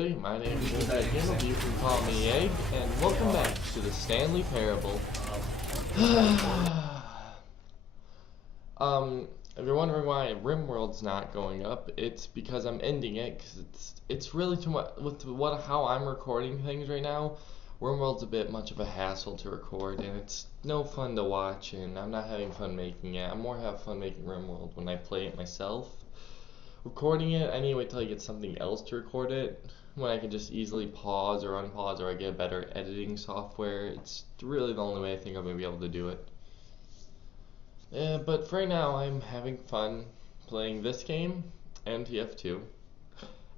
everybody, my name is Stanley. You can call me Egg, and welcome back to the Stanley Parable. If you're wondering why RimWorld's not going up, it's because I'm ending it, because it's really too much, with how I'm recording things right now. RimWorld's a bit much of a hassle to record, and it's no fun to watch, and I'm not having fun making it. I more have fun making RimWorld when I play it myself. Recording it, I need to wait till I get something else to record it, when I can just easily pause or unpause, or I get better editing software. It's really the only way I think I'm going to be able to do it. But for right now, I'm having fun playing this game and TF2.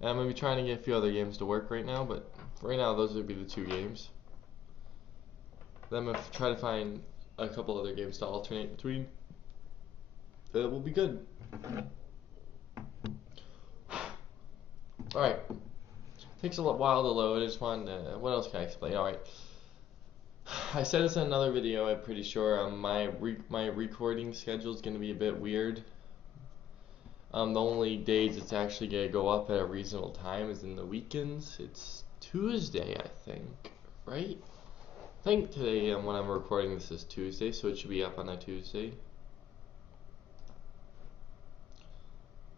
And I'm going to be trying to get a few other games to work right now, but for right now, those would be the two games. Then I'm going to try to find a couple other games to alternate between. That will be good. Alright. Takes a while to load. I just wanted to. What else can I explain? Alright. I said this in another video, I'm pretty sure. My recording schedule is going to be a bit weird. The only days it's actually going to go up at a reasonable time is in the weekends. It's Tuesday, I think. Right? I think today, when I'm recording this, is Tuesday, so it should be up on a Tuesday.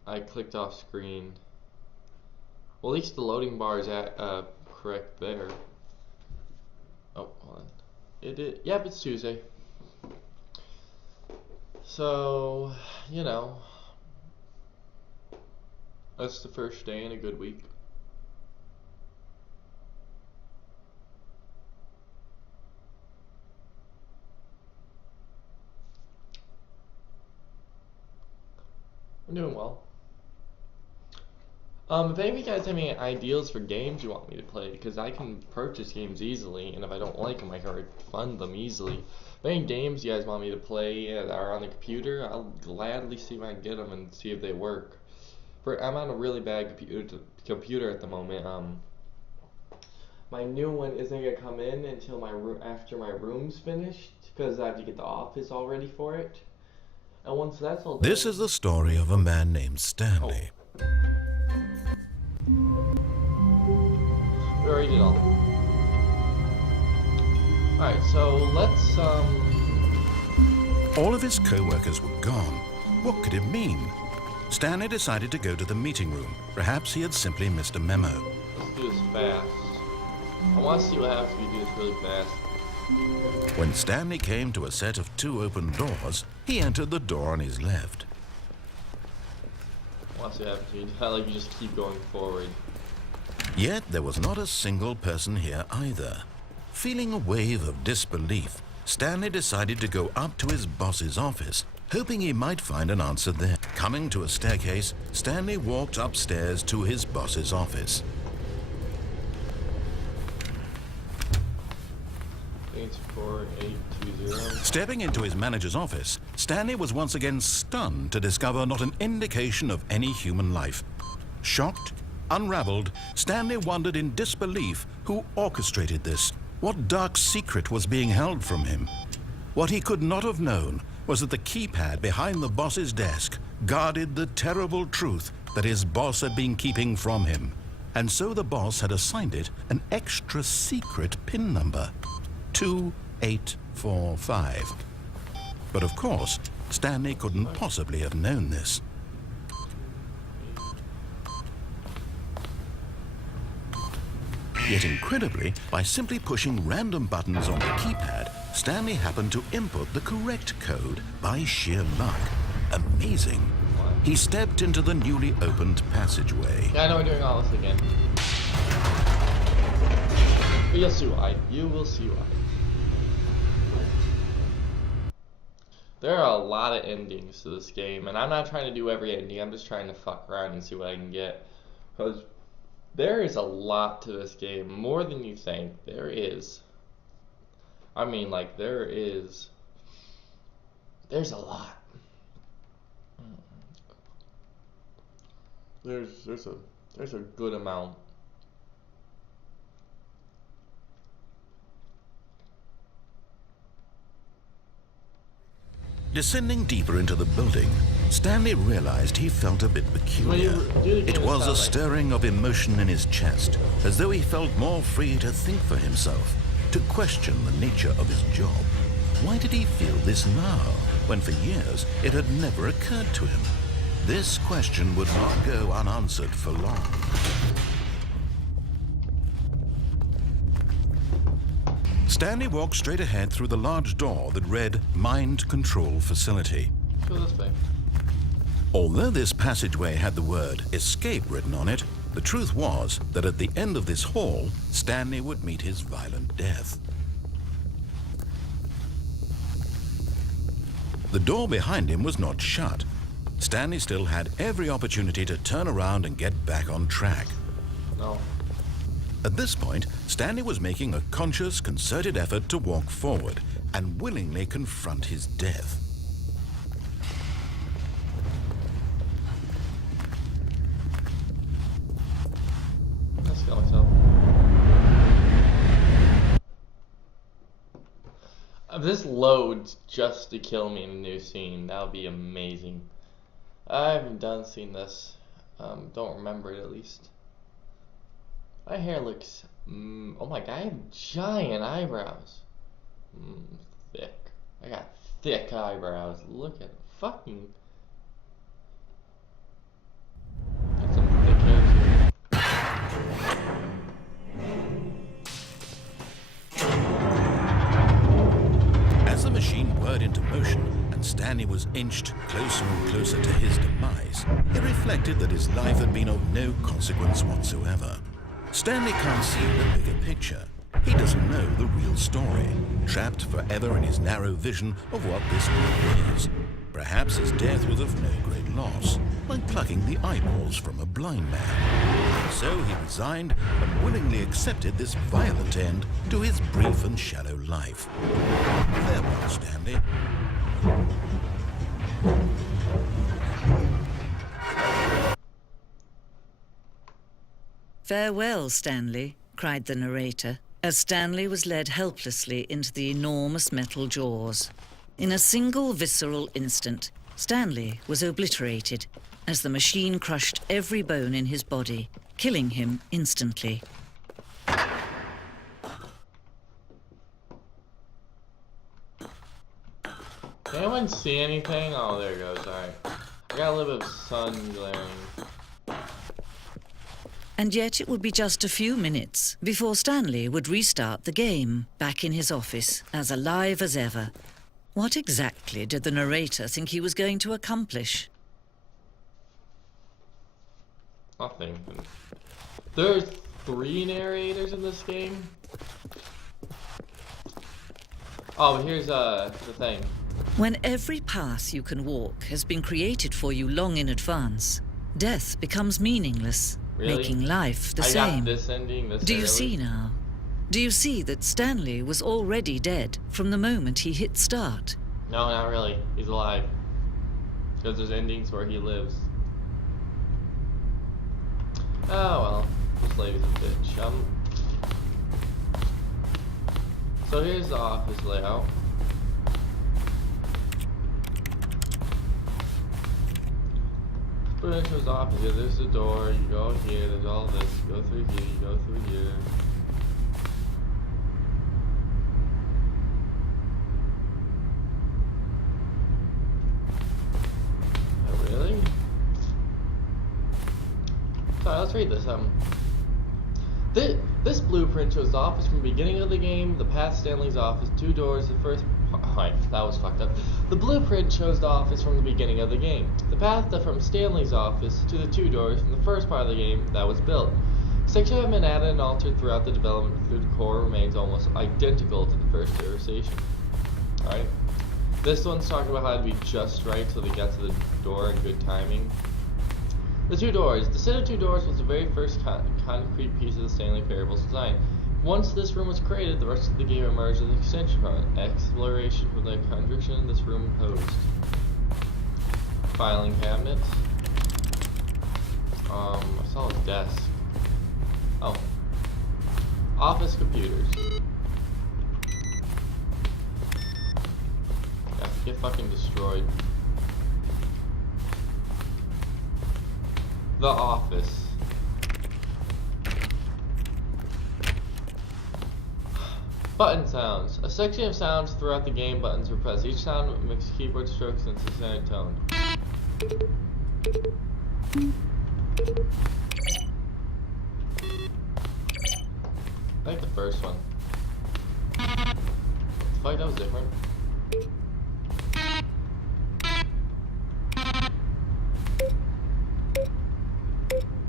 I clicked off screen. Well, at least the loading bar is correct there. Oh, hold on. Yep, it's Tuesday. So, you know, that's the first day in a good week. I'm doing well. If any of you guys have any ideas for games you want me to play, because I can purchase games easily, and if I don't like them, I can refund them easily. If any games you guys want me to play that are on the computer, I'll gladly see if I can get them and see if they work. I'm on a really bad computer at the moment. My new one isn't gonna come in until after my room's finished, because I have to get the office all ready for it. And once that's all done, this is the story of a man named Stanley. We already did all. Alright, so let's, All of his co-workers were gone. What could it mean? Stanley decided to go to the meeting room. Perhaps he had simply missed a memo. Let's do this fast. I want to see what happens if we do this really fast. When Stanley came to a set of 2 open doors, he entered the door on his left. I want to see what happens if you just keep going forward. Yet there was not a single person here either. Feeling a wave of disbelief, Stanley decided to go up to his boss's office, hoping he might find an answer there. Coming to a staircase, Stanley walked upstairs to his boss's office. It's 4820. Stepping into his manager's office, Stanley was once again stunned to discover not an indication of any human life. Shocked, unraveled, Stanley wondered in disbelief who orchestrated this. What dark secret was being held from him? What he could not have known was that the keypad behind the boss's desk guarded the terrible truth that his boss had been keeping from him. And so the boss had assigned it an extra secret PIN number, 2845. But of course, Stanley couldn't possibly have known this. Yet incredibly, by simply pushing random buttons on the keypad, Stanley happened to input the correct code by sheer luck. Amazing. He stepped into the newly opened passageway. Yeah, I know we're doing all this again. But you'll see why. You will see why. There are a lot of endings to this game, and I'm not trying to do every ending. I'm just trying to fuck around and see what I can get. Because there is a lot to this game, more than you think. There is. I mean, like, there's a lot. There's a good amount. Descending deeper into the building, Stanley realized he felt a bit peculiar. It was a stirring of emotion in his chest, as though he felt more free to think for himself, to question the nature of his job. Why did he feel this now, when for years it had never occurred to him? This question would not go unanswered for long. Stanley walked straight ahead through the large door that read Mind Control Facility. Go this way. Although this passageway had the word escape written on it, the truth was that at the end of this hall, Stanley would meet his violent death. The door behind him was not shut. Stanley still had every opportunity to turn around and get back on track. No. At this point, Stanley was making a conscious, concerted effort to walk forward and willingly confront his death. Let's kill myself. If this loads just to kill me in a new scene, that would be amazing. I haven't seen this. Don't remember it at least. My hair looks, oh my god, I have giant eyebrows. Thick. I got thick eyebrows. Look at fucking. Got some thick hair too. As the machine whirred into motion and Stanley was inched closer and closer to his demise, he reflected that his life had been of no consequence whatsoever. Stanley can't see the bigger picture. He doesn't know the real story, trapped forever in his narrow vision of what this world is. Perhaps his death was of no great loss, like plucking the eyeballs from a blind man. So he resigned and willingly accepted this violent end to his brief and shallow life. Farewell, Stanley. "Farewell, Stanley," cried the narrator, as Stanley was led helplessly into the enormous metal jaws. In a single visceral instant, Stanley was obliterated as the machine crushed every bone in his body, killing him instantly. Can anyone see anything? Oh, there it goes. Alright. I got a little bit of sun glaring. And yet it would be just a few minutes before Stanley would restart the game, back in his office, as alive as ever. What exactly did the narrator think he was going to accomplish? Nothing. There's 3 narrators in this game. Oh, but here's the thing. When every path you can walk has been created for you long in advance, death becomes meaningless. Really? Making life the I same. got this ending this Do you early. see now? Do you see that Stanley was already dead from the moment he hit start? No, not really. He's alive. Because there's endings where he lives. Oh well. This lady's a bitch. So here's the office layout. Put into his office here. There's the door. You go here. There's all this. You go through here. You go through here. Oh, really? Sorry, let's read this. This blueprint shows the office from the beginning of the game, the path to Stanley's office, 2 doors, the first... Alright, that was fucked up. The blueprint shows the office from the beginning of the game. The path from Stanley's office to the 2 doors from the first part of the game that was built. Sections have been added and altered throughout the development, through the core remains almost identical to the first iteration. Alright. This one's talking about how to be just right so they got to the door in good timing. The 2 doors. The set of 2 doors was the very first concrete piece of the Stanley Parable's design. Once this room was created, the rest of the game emerged as an extension from it. Exploration from the conviction this room posed. Filing cabinets. I saw a desk. Oh. Office computers. Yeah, get fucking destroyed. The Office. Button sounds. A section of sounds throughout the game buttons are pressed. Each sound makes keyboard strokes in a specific tone. I like the first one. Fuck, that was different.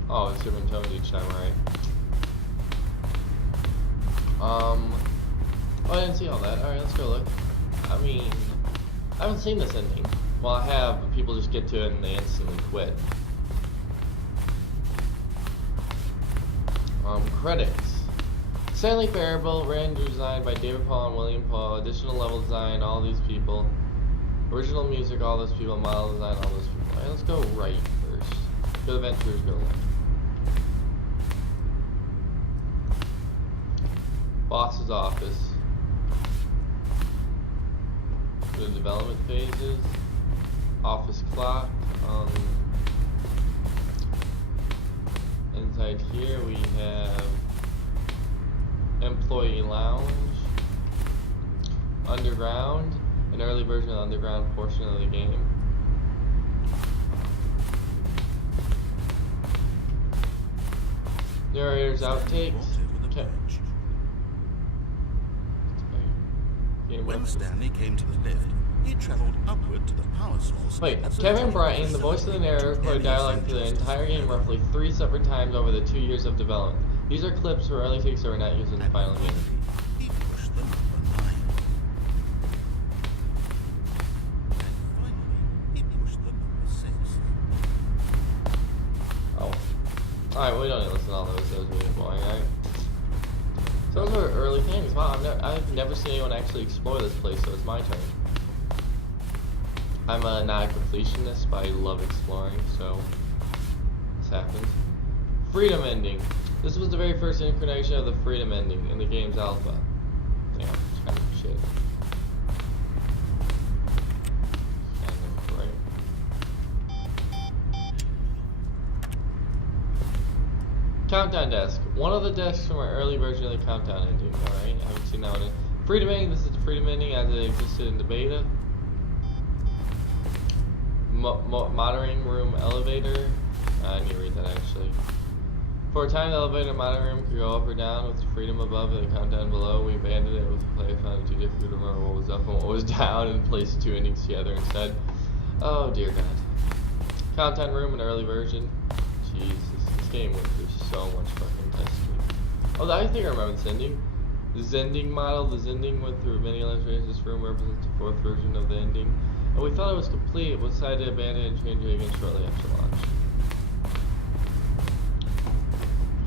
Oh, it's different tones each time, right? Oh, I didn't see all that. Alright, let's go look. I mean, I haven't seen this ending. Well, I have, but people just get to it and they instantly quit. Credits. Stanley Parable, render designed by David Paul and William Paul. Additional level design, all these people. Original music, all those people. Model design, all those people. Alright, let's go right first. Go to Adventures, go left. Boss's office. The development phases. Office clock. Inside here we have employee lounge, underground, an early version of the underground portion of the game. Narrator's outtakes. Okay. When Stanley came to the lift, he traveled upward to the power source. Wait, Kevin Bryant, the voice of the narrator, recorded dialogue for the entire game roughly 3 separate times over the 2 years of development. These are clips for early takes that were not used in the final game. He pushed the number 9. And finally, he pushed the number 6. Oh. Alright, we don't need to listen to all those. Those are really boring, right? So those are early things. Wow, I've never seen anyone actually explore this place, so it's my turn. I'm not a completionist, but I love exploring, so this happens. Freedom ending. This was the very first incarnation of the freedom ending in the game's alpha. Yeah, it's kind of shit. Kind of right. Countdown desk. One of the desks from our early version of the countdown ending. Alright, I haven't seen that one. Freedom ending. This is the freedom ending as it existed in the beta. Monitoring room elevator. I need to read that actually. For a time, the elevator and monitoring room could go up or down with freedom above and the countdown below. We abandoned it with the player found it too difficult to remember what was up and what was down and placed 2 endings together instead. Oh dear God. Countdown room, an early version. Jeez, this game went through so much fucking testing. Oh, I think I remember this ending. The Zending model. The Zending went through many illustrations. This room represents the 4th version of the ending. And we thought it was complete. We decided to abandon it and change it again shortly after launch.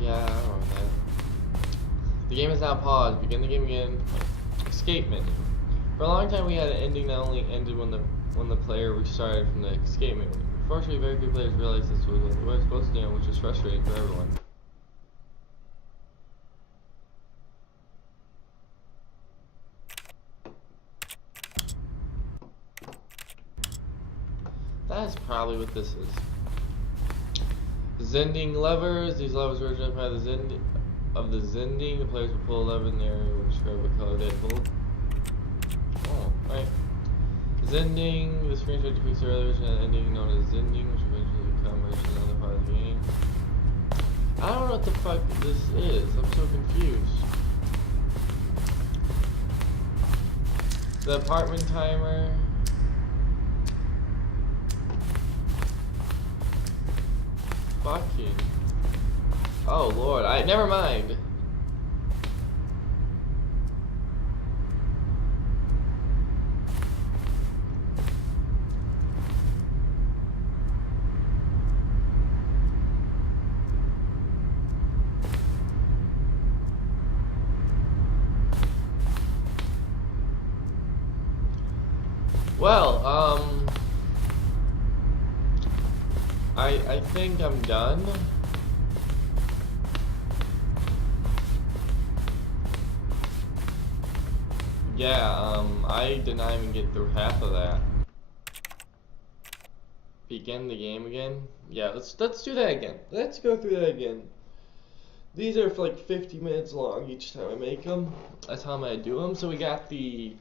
Yeah, I don't know that. The game is now paused. Begin the game again. Escape menu. For a long time, we had an ending that only ended when the player restarted from the escape menu. Unfortunately, very few players realized this was what they were supposed to do, which is frustrating for everyone. That's probably what this is. Zending levers. These levers were identified by the Zending of the Zending. The players will pull a lever in the area will describe what color they pulled. Oh, right. Zending. The screenshot depicts the earlier version of the ending known as Zending, which eventually become another part of the game. I don't know what the fuck this is. I'm so confused. The apartment timer. Fucking. Oh lord, never mind. Well, I think I'm done. Yeah, I did not even get through half of that. begin the game again. Yeah, let's do that again. Let's go through that again. These are for like 50 minutes long each time I make them. That's how I'm gonna do them. So we got the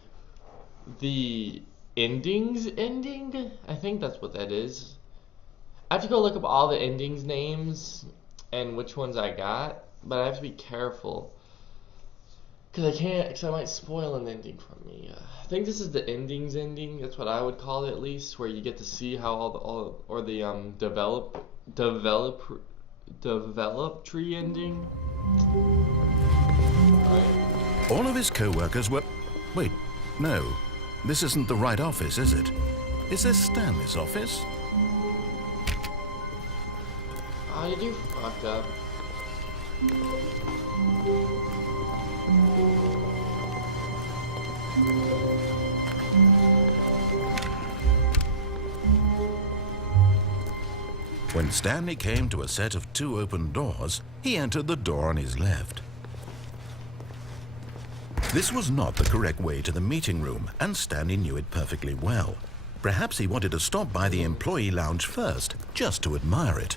ending. I think that's what that is. I have to go look up all the endings names and which ones I got, but I have to be careful because I might spoil an ending from me. I think this is the endings ending. That's what I would call it, at least, where you get to see how all the develop tree ending. Right. All of his co-workers were... Wait, no. This isn't the right office, is it? Is this Stanley's office? Oh, did you fuck up? When Stanley came to a set of 2 open doors, he entered the door on his left. This was not the correct way to the meeting room, and Stanley knew it perfectly well. Perhaps he wanted to stop by the employee lounge first, just to admire it.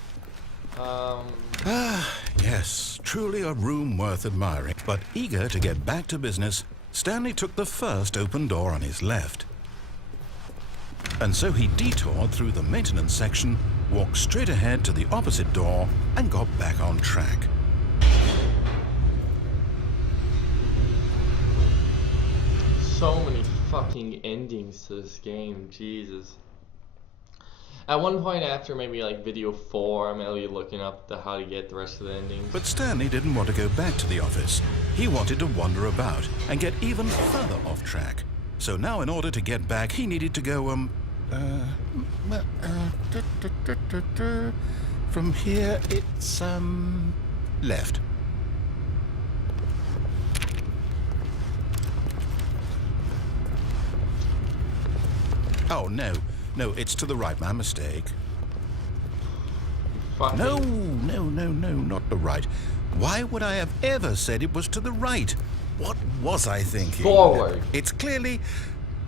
Yes, truly a room worth admiring. But eager to get back to business, Stanley took the first open door on his left. And so he detoured through the maintenance section, walked straight ahead to the opposite door, and got back on track. So many fucking endings to this game, Jesus. At one point after maybe like video 4, I'm gonna be looking up how to get the rest of the endings. But Stanley didn't want to go back to the office. He wanted to wander about and get even further off track. So now in order to get back, he needed to go, from here it's, left. Oh, no, it's to the right, my mistake. Fucking... No, not the right. Why would I have ever said it was to the right? What was I thinking? Forward. It's clearly...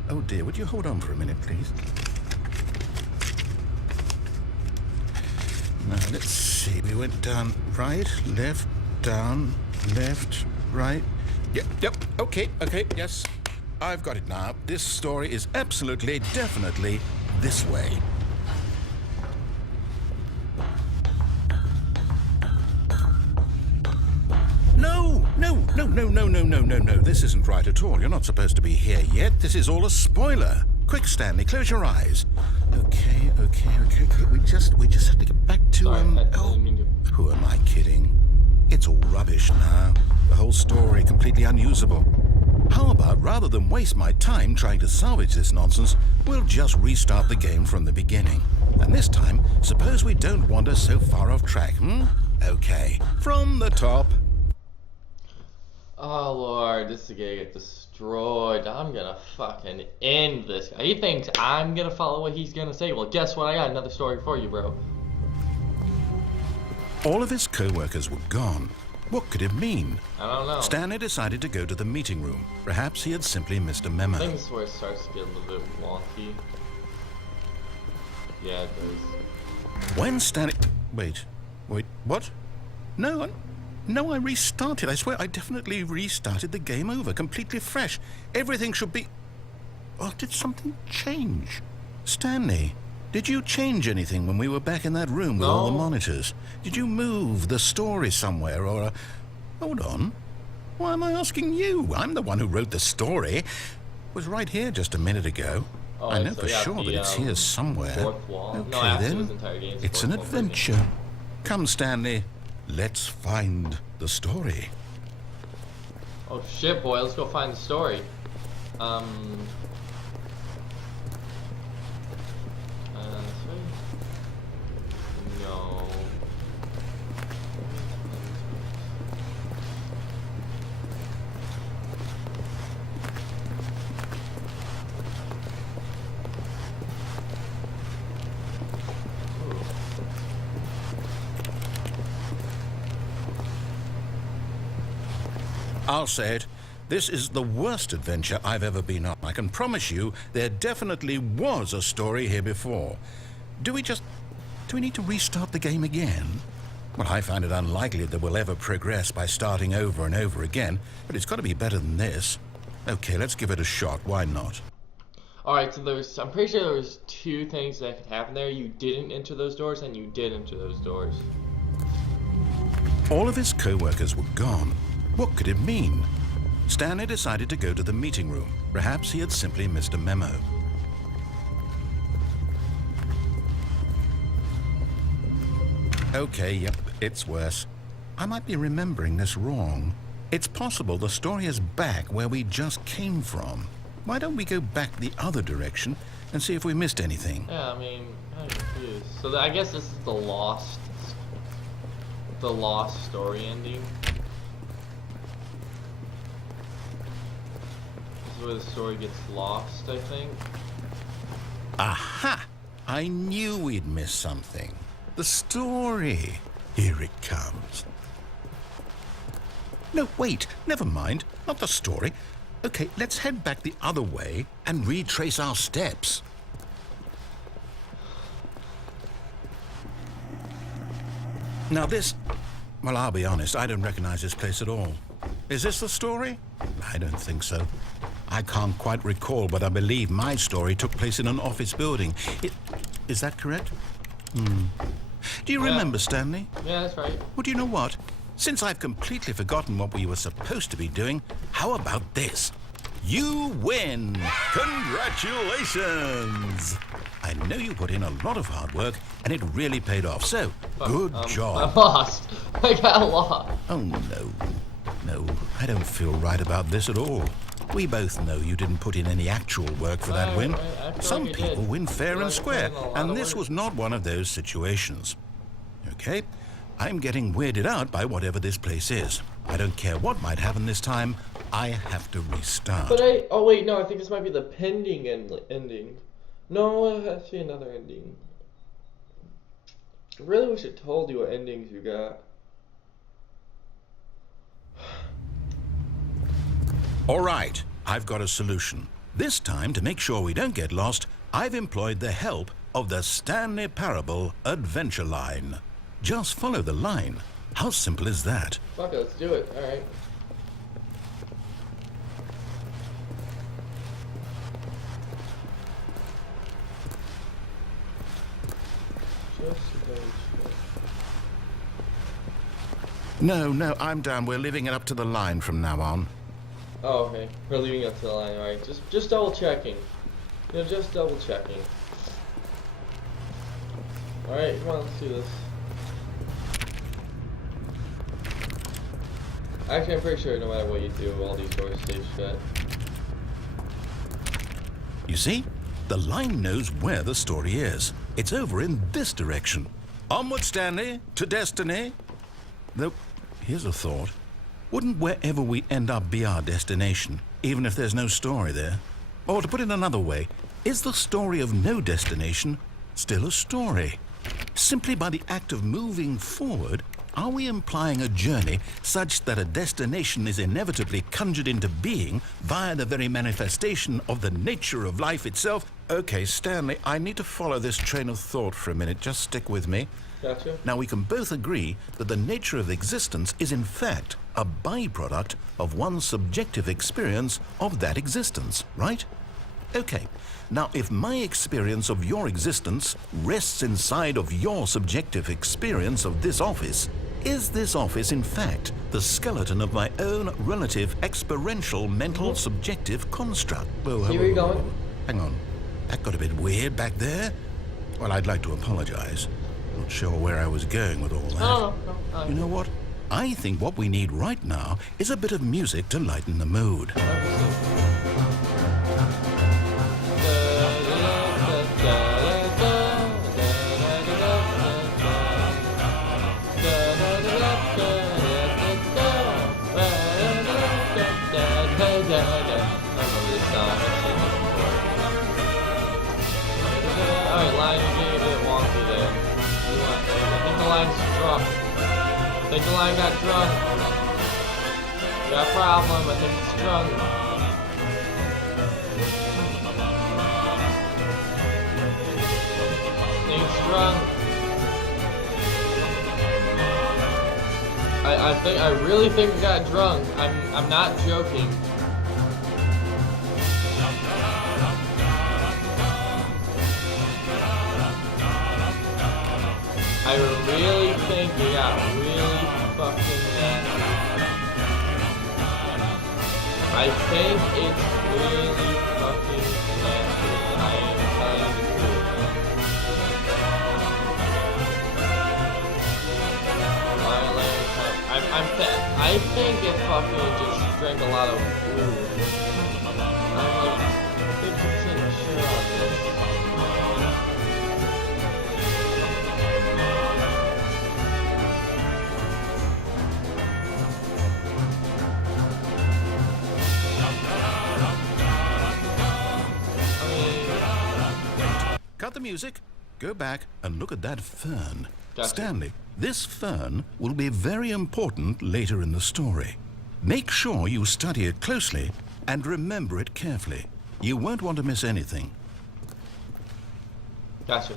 Oh dear, would you hold on for a minute, please? Now, let's see. We went down right, left, down, left, right. Yep, okay, yes. I've got it now. This story is absolutely, definitely this way. No. This isn't right at all. You're not supposed to be here yet. This is all a spoiler. Quick, Stanley, close your eyes. Okay. We just have to get back to, Sorry, I didn't mean to... Who am I kidding? It's all rubbish now. The whole story completely unusable. How about, rather than waste my time trying to salvage this nonsense, we'll just restart the game from the beginning. And this time, suppose we don't wander so far off track, Okay, from the top. Oh Lord, this is gonna get destroyed. I'm gonna fucking end this guy. He thinks I'm gonna follow what he's gonna say. Well, guess what? I got another story for you, bro. All of his co-workers were gone. What could it mean? I don't know. Stanley decided to go to the meeting room. Perhaps he had simply missed a memo. I think this is where it starts to get a little bit wonky. Yeah, it does. When Stanley... Wait, what? No, I restarted. I swear I definitely restarted the game over, completely fresh. Everything should be... Oh, did something change? Stanley, did you change anything when we were back in that room with all the monitors? Did you move the story somewhere or... Hold on. Why am I asking you? I'm the one who wrote the story. It was right here just a minute ago. Oh, I know for sure that it's here somewhere. Fourth wall. Okay, No, then. this entire game's It's fourth an wall adventure. Come, Stanley. Let's find the story. Oh shit, boy, let's go find the story. This way? No. I'll say it. This is the worst adventure I've ever been on. I can promise you there definitely was a story here before. Do we need to restart the game again? Well, I find it unlikely that we'll ever progress by starting over and over again, but it's got to be better than this. Okay, let's give it a shot. Why not? Alright, so I'm pretty sure there was 2 things that could happen there. You didn't enter those doors, and you did enter those doors. All of his co-workers were gone. What could it mean? Stanley decided to go to the meeting room. Perhaps he had simply missed a memo. Okay, yep, it's worse. I might be remembering this wrong. It's possible the story is back where we just came from. Why don't we go back the other direction and see if we missed anything? Yeah, I mean, I'm confused. So I guess this is the lost story ending. This is where the story gets lost, I think. Aha! I knew we'd missed something. The story. Here it comes. No, wait, never mind. Not the story. Okay, let's head back the other way and retrace our steps. Now this... Well, I'll be honest, I don't recognize this place at all. Is this the story? I don't think so. I can't quite recall, but I believe my story took place in an office building. Is that correct? Do you remember, Stanley? Yeah, that's right. Well, do you know what? Since I've completely forgotten what we were supposed to be doing, how about this? You win! Congratulations! I know you put in a lot of hard work, and it really paid off, so good job. I lost. I got lost. Oh, no. No, I don't feel right about this at all. We both know you didn't put in any actual work for that win. Some people win fair and square, and this was not one of those situations. Okay? I'm getting weirded out by whatever this place is. I don't care what might happen this time. I have to restart. But oh wait, no, I think this might be the pending ending. No, it has to be another ending. I really wish it told you what endings you got. All right, I've got a solution. This time, to make sure we don't get lost, I've employed the help of the Stanley Parable Adventure Line. Just follow the line. How simple is that? Fuck it, let's do it. Alright. No, I'm down. We're leaving it up to the line from now on. Oh, okay. We're leaving up to the line, alright. Just double checking. You know, just double checking. Alright, come on, let's do this. Actually, I'm pretty sure no matter what you do, all these doors stay shut. You see? The line knows where the story is. It's over in this direction. Onward, Stanley, to destiny. Though, here's a thought. Wouldn't wherever we end up be our destination, even if there's no story there? Or to put it another way, is the story of no destination still a story? Simply by the act of moving forward, are we implying a journey such that a destination is inevitably conjured into being via the very manifestation of the nature of life itself? Okay, Stanley, I need to follow this train of thought for a minute. Just stick with me. Gotcha. Now, we can both agree that the nature of existence is in fact a byproduct of one's subjective experience of that existence, right? Okay, now if my experience of your existence rests inside of your subjective experience of this office, is this office in fact the skeleton of my own relative experiential mental subjective construct? Where are you going? Hang on, that got a bit weird back there. Well, I'd like to apologize. Not sure where I was going with all that. No. You know what? I think what we need right now is a bit of music to lighten the mood. Alright, line is getting a bit wonky there. I think the line's drunk. I think the line got drunk. Got a problem, I think it's drunk. I think it's drunk. I really think I got drunk. I'm not joking. I really think we got really fucking nasty. I think it's really fucking nasty. I am telling the truth. I think it fucking just drank a lot of food. I'm like 50% sure on this. Cut the music, go back and look at that fern. Gotcha. Stanley, this fern will be very important later in the story. Make sure you study it closely and remember it carefully. You won't want to miss anything. Gotcha.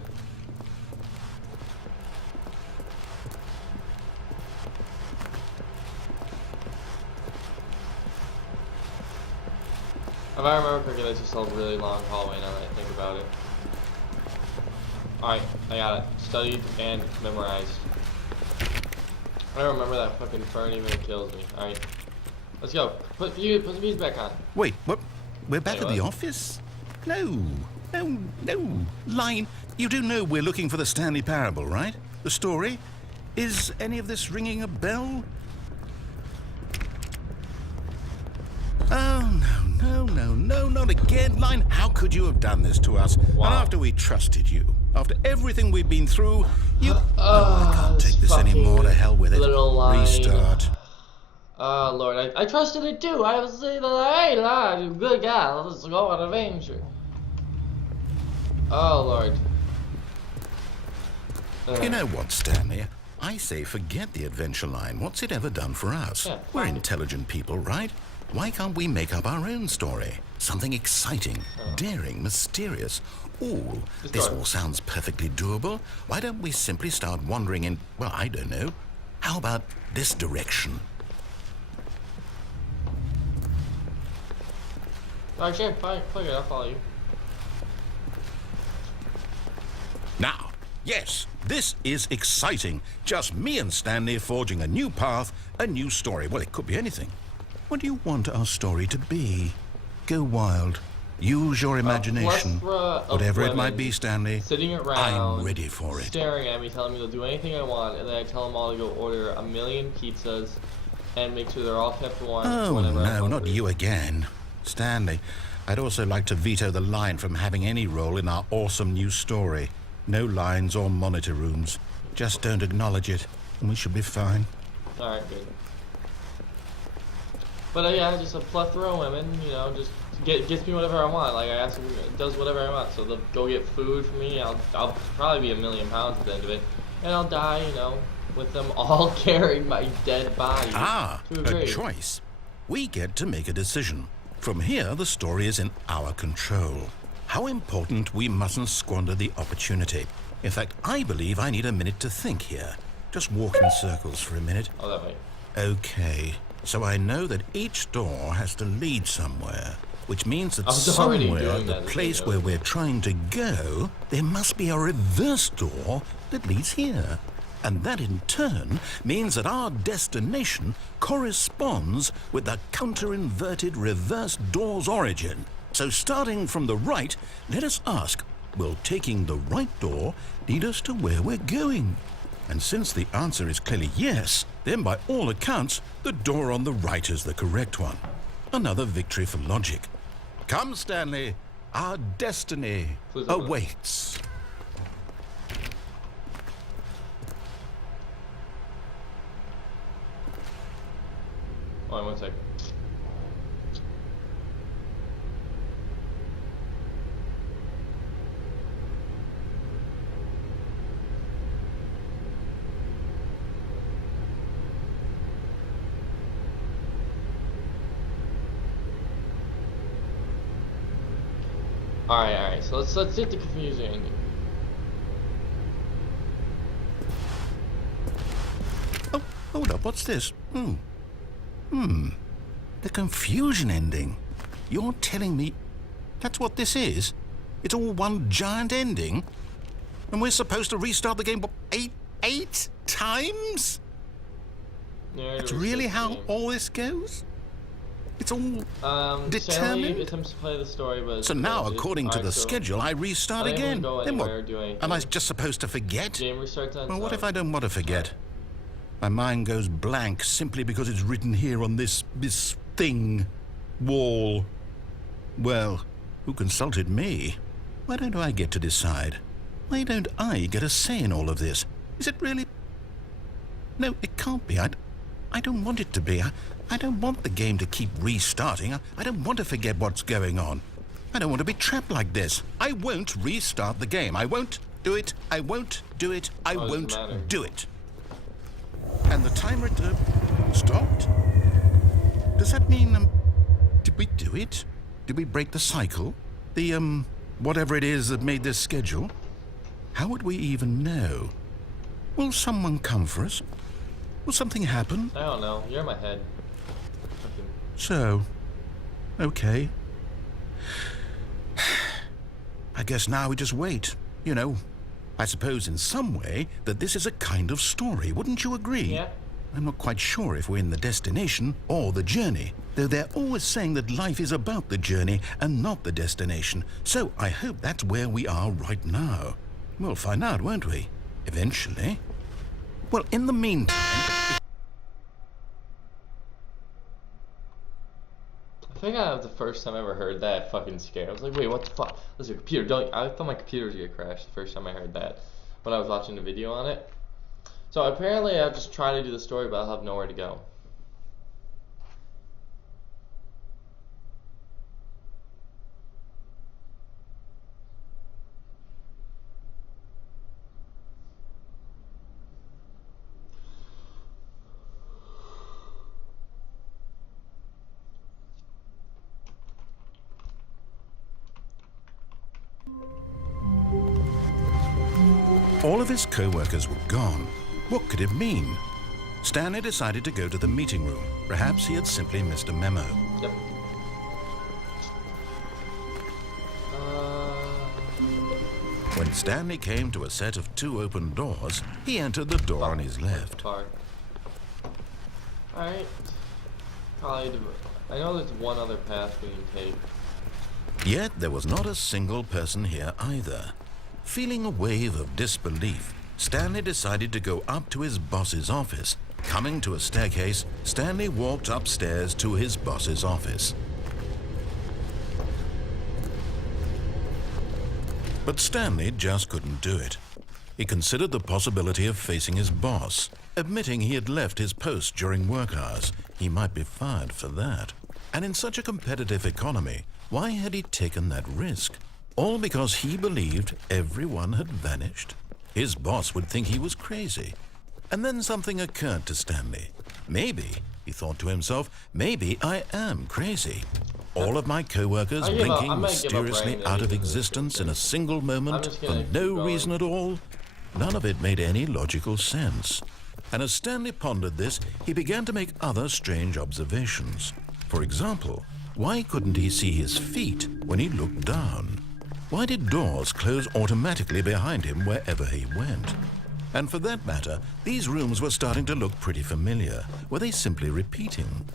If I remember correctly, that's just a really long hallway now that I think about it. Alright, I got it. Studied and memorized. I don't remember that fucking fern even kills me. Alright. Let's go. Put the music back on. Wait, what? We're back Wait, at the what? office? No. Line, you do know we're looking for the Stanley Parable, right? The story? Is any of this ringing a bell? Oh, no, not again. Line, how could you have done this to us? Wow. And after we trusted you, after everything we've been through, you... I can't take this anymore. To hell with it. Little line. Restart. Oh, Lord, I trusted it too. I was saying that, hey, lad, you good guy. Let's go on an adventure. Oh, Lord. You know what, Stanley? I say forget the adventure line. What's it ever done for us? Yeah, We're fuck it. intelligent people, right? Why can't we make up our own story? Something exciting, daring, mysterious. Ooh, this story. all sounds perfectly doable. Why don't we simply start wandering in, well, I don't know. How about this direction? Alright, sure, fine, fuck it, I'll follow you. Now, yes, this is exciting. Just me and Stanley forging a new path, a new story. Well, it could be anything. What do you want our story to be? Go wild. Use your imagination. Plethora of Whatever it women might be, Stanley, sitting around, I'm ready for it. staring at me, telling me they'll do anything I want, and then I tell them all to go order 1,000,000 pizzas and make sure they're all kept warm. Oh, whenever I'm no, not hungry. you again. Stanley, I'd also like to veto the line from having any role in our awesome new story. No lines or monitor rooms. Just don't acknowledge it, and we should be fine. Alright, good. But yeah, just a plethora of women, you know, just gets me whatever I want. Like, I ask them, it does whatever I want. So they'll go get food for me. I'll probably be 1,000,000 pounds at the end of it. And I'll die, you know, with them all carrying my dead body. Ah, to a grave. choice. We get to make a decision. From here, the story is in our control. How important we mustn't squander the opportunity. In fact, I believe I need a minute to think here. Just walk in circles for a minute. Oh, that way. Okay, so I know that each door has to lead somewhere, which means that I was already somewhere, doing the that, place you know. where we're trying to go, there must be a reverse door that leads here. And that in turn means that our destination corresponds with the counter-inverted reverse door's origin. So starting from the right, let us ask, will taking the right door lead us to where we're going? And since the answer is clearly yes, then by all accounts, the door on the right is the correct one. Another victory for logic. Come, Stanley, our destiny Please don't. awaits. Hold on 1 second. Alright, so let's get the confusing ending. hold up, what's this? The confusion ending. You're telling me that's what this is? It's all one giant ending? And we're supposed to restart the game eight times? Yeah, That's really how all this goes? It's all determined? Stanley attempts to play the story, but... So now, according to the schedule, I restart again. Then what? Am I just supposed to forget? Game restarts on Well, what if I don't want to forget? My mind goes blank simply because it's written here on this thing, wall. Well, who consulted me? Why don't I get to decide? Why don't I get a say in all of this? Is it really? No, it can't be. I don't want it to be. I don't want the game to keep restarting. I don't want to forget what's going on. I don't want to be trapped like this. I won't restart the game. I won't do it. I won't do it. I won't do it. And the timer stopped? Does that mean, did we do it? Did we break the cycle? The, whatever it is that made this schedule? How would we even know? Will someone come for us? Will something happen? I don't know. You're in my head. So, okay. I guess now we just wait, you know. I suppose in some way that this is a kind of story, wouldn't you agree? Yeah. I'm not quite sure if we're in the destination or the journey, though they're always saying that life is about the journey and not the destination. So I hope that's where we are right now. We'll find out, won't we? Eventually. Well, in the meantime... I think that was the first time I ever heard that fucking scare. I was like, wait, what the fuck? There's a computer. I thought my computer was gonna crash the first time I heard that when I was watching the video on it. So apparently I'll just try to do the story, but I'll have nowhere to go. All of his co-workers were gone. What could it mean? Stanley decided to go to the meeting room. Perhaps he had simply missed a memo. Yep. When Stanley came to a set of 2 open doors, he entered the door on his left. Alright. Probably. I know there's one other path we can take. Yet there was not a single person here either. Feeling a wave of disbelief, Stanley decided to go up to his boss's office. Coming to a staircase, Stanley walked upstairs to his boss's office. But Stanley just couldn't do it. He considered the possibility of facing his boss, admitting he had left his post during work hours. He might be fired for that. And in such a competitive economy, why had he taken that risk? All because he believed everyone had vanished? His boss would think he was crazy. And then something occurred to Stanley. Maybe, he thought to himself, maybe I am crazy. All of my co-workers blinking mysteriously out of existence in a single moment for no reason at all. None of it made any logical sense. And as Stanley pondered this, he began to make other strange observations. For example, why couldn't he see his feet when he looked down? Why did doors close automatically behind him wherever he went? And for that matter, these rooms were starting to look pretty familiar. Were they simply repeating?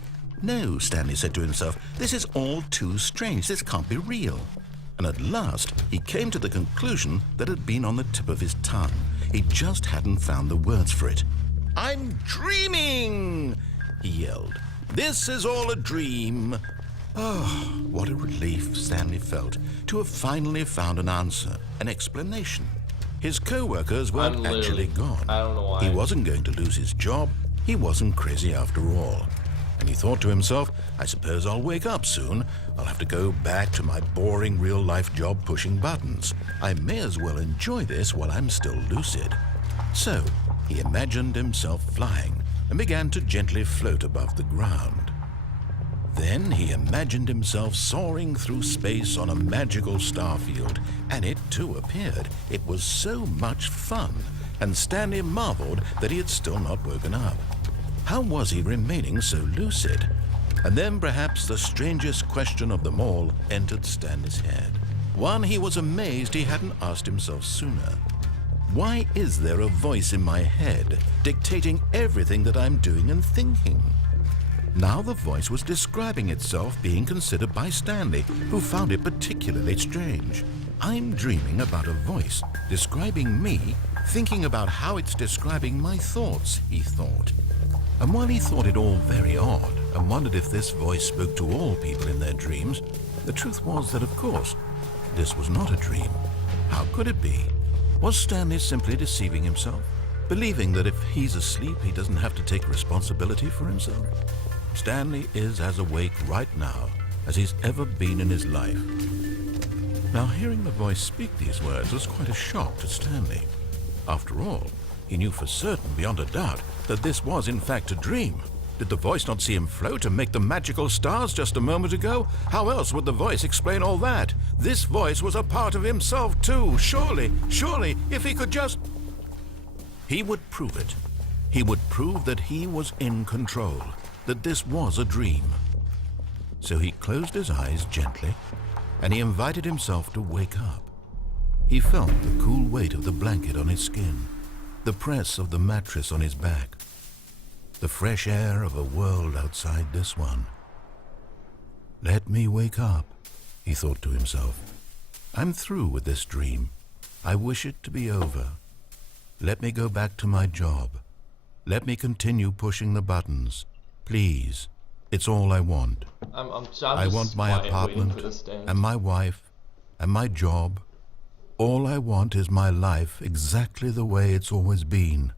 No, Stanley said to himself, this is all too strange. This can't be real. And at last, he came to the conclusion that had been on the tip of his tongue. He just hadn't found the words for it. I'm dreaming, he yelled. This is all a dream. Oh, what a relief Stanley felt to have finally found an answer, an explanation. His co-workers weren't actually gone. I don't know why. He wasn't going to lose his job. He wasn't crazy after all. And he thought to himself, I suppose I'll wake up soon. I'll have to go back to my boring real-life job pushing buttons. I may as well enjoy this while I'm still lucid. So, he imagined himself flying and began to gently float above the ground. Then he imagined himself soaring through space on a magical starfield, and it too appeared. It was so much fun, and Stanley marveled that he had still not woken up. How was he remaining so lucid? And then perhaps the strangest question of them all entered Stanley's head. One he was amazed he hadn't asked himself sooner. Why is there a voice in my head dictating everything that I'm doing and thinking? Now the voice was describing itself being considered by Stanley, who found it particularly strange. I'm dreaming about a voice describing me, thinking about how it's describing my thoughts, he thought. And while he thought it all very odd and wondered if this voice spoke to all people in their dreams, the truth was that, of course, this was not a dream. How could it be? Was Stanley simply deceiving himself, believing that if he's asleep, he doesn't have to take responsibility for himself? Stanley is as awake right now as he's ever been in his life. Now, hearing the voice speak these words was quite a shock to Stanley. After all, he knew for certain, beyond a doubt, that this was in fact a dream. Did the voice not see him float and make the magical stars just a moment ago? How else would the voice explain all that? This voice was a part of himself too. Surely, if he could just... He would prove it. He would prove that he was in control, that this was a dream. So he closed his eyes gently, and he invited himself to wake up. He felt the cool weight of the blanket on his skin, the press of the mattress on his back, the fresh air of a world outside this one. Let me wake up, he thought to himself. I'm through with this dream. I wish it to be over. Let me go back to my job. Let me continue pushing the buttons. Please, it's all I want. I want my apartment and my wife and my job. All I want is my life exactly the way it's always been.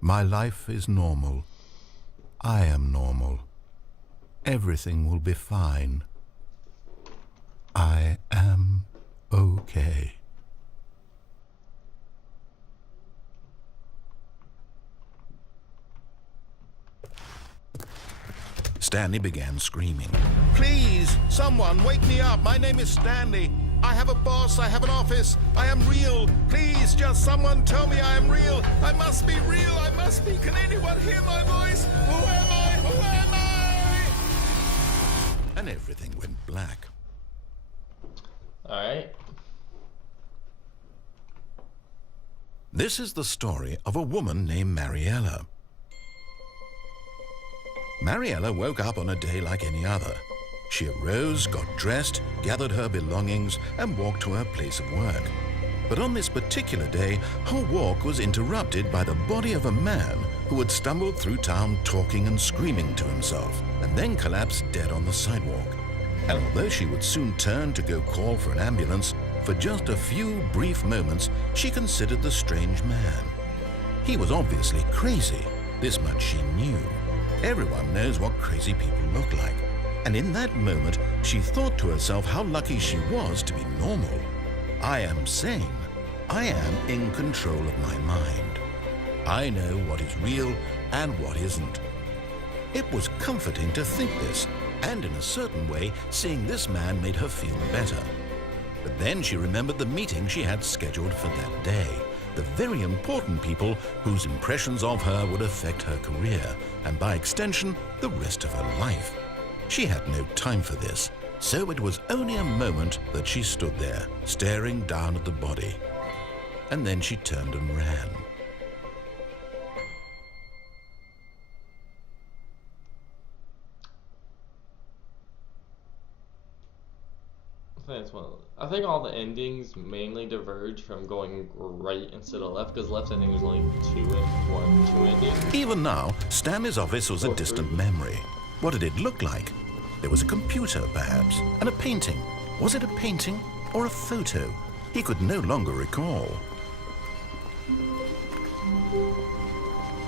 My life is normal. I am normal. Everything will be fine. I am okay. Stanley began screaming. Please, someone, wake me up. My name is Stanley. I have a boss. I have an office. I am real. Please, just someone tell me I am real. I must be real. I must be. Can anyone hear my voice? Who am I? Who am I? And everything went black. All right. This is the story of a woman named Mariella. Mariella woke up on a day like any other. She arose, got dressed, gathered her belongings, and walked to her place of work. But on this particular day, her walk was interrupted by the body of a man who had stumbled through town talking and screaming to himself, and then collapsed dead on the sidewalk. And although she would soon turn to go call for an ambulance, for just a few brief moments, she considered the strange man. He was obviously crazy. This much she knew. Everyone knows what crazy people look like. And in that moment, she thought to herself how lucky she was to be normal. I am sane. I am in control of my mind. I know what is real and what isn't. It was comforting to think this, and in a certain way, seeing this man made her feel better. But then she remembered the meeting she had scheduled for that day, the very important people whose impressions of her would affect her career, and by extension, the rest of her life. She had no time for this, so it was only a moment that she stood there, staring down at the body. And then she turned and ran. I think all the endings mainly diverge from going right instead of left, because left ending was only two endings. Even now, Stanley's office was a distant memory. What did it look like? There was a computer, perhaps, and a painting. Was it a painting or a photo? He could no longer recall.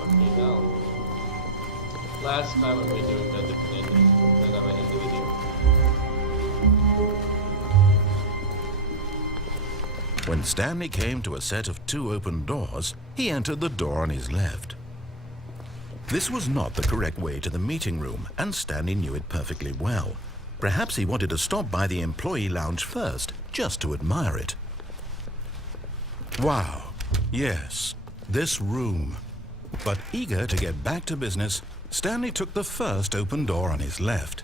Okay, now. Last time when we were doing the different ending, and I went into the video. When Stanley came to a set of 2 open doors, he entered the door on his left. This was not the correct way to the meeting room, and Stanley knew it perfectly well. Perhaps he wanted to stop by the employee lounge first, just to admire it. Wow, yes, this room. But eager to get back to business, Stanley took the first open door on his left.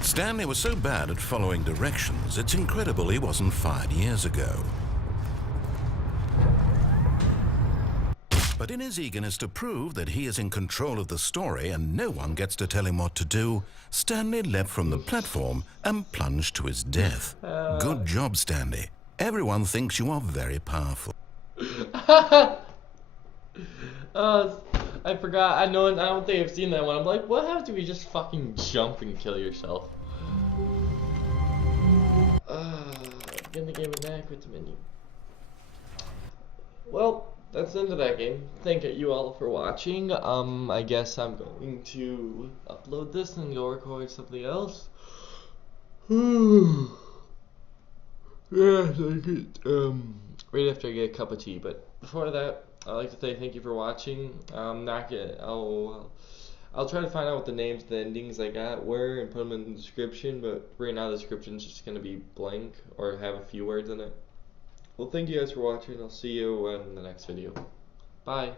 Stanley was so bad at following directions, it's incredible he wasn't fired years ago. But in his eagerness to prove that he is in control of the story and no one gets to tell him what to do, Stanley leapt from the platform and plunged to his death. Good job, Stanley. Everyone thinks you are very powerful. I forgot. I don't think I've seen that one. I'm like, what happens if you just fucking jump and kill yourself? Begin the game with that, quit the menu. Well, that's the end of that game. Thank you all for watching. I guess I'm going to upload this and go record something else. Yeah, thank you. Right after I get a cup of tea, but before that, I'd like to say thank you for watching. I'll try to find out what the names of the endings I got were and put them in the description, but right now the description is just going to be blank or have a few words in it. Well, thank you guys for watching. I'll see you in the next video. Bye.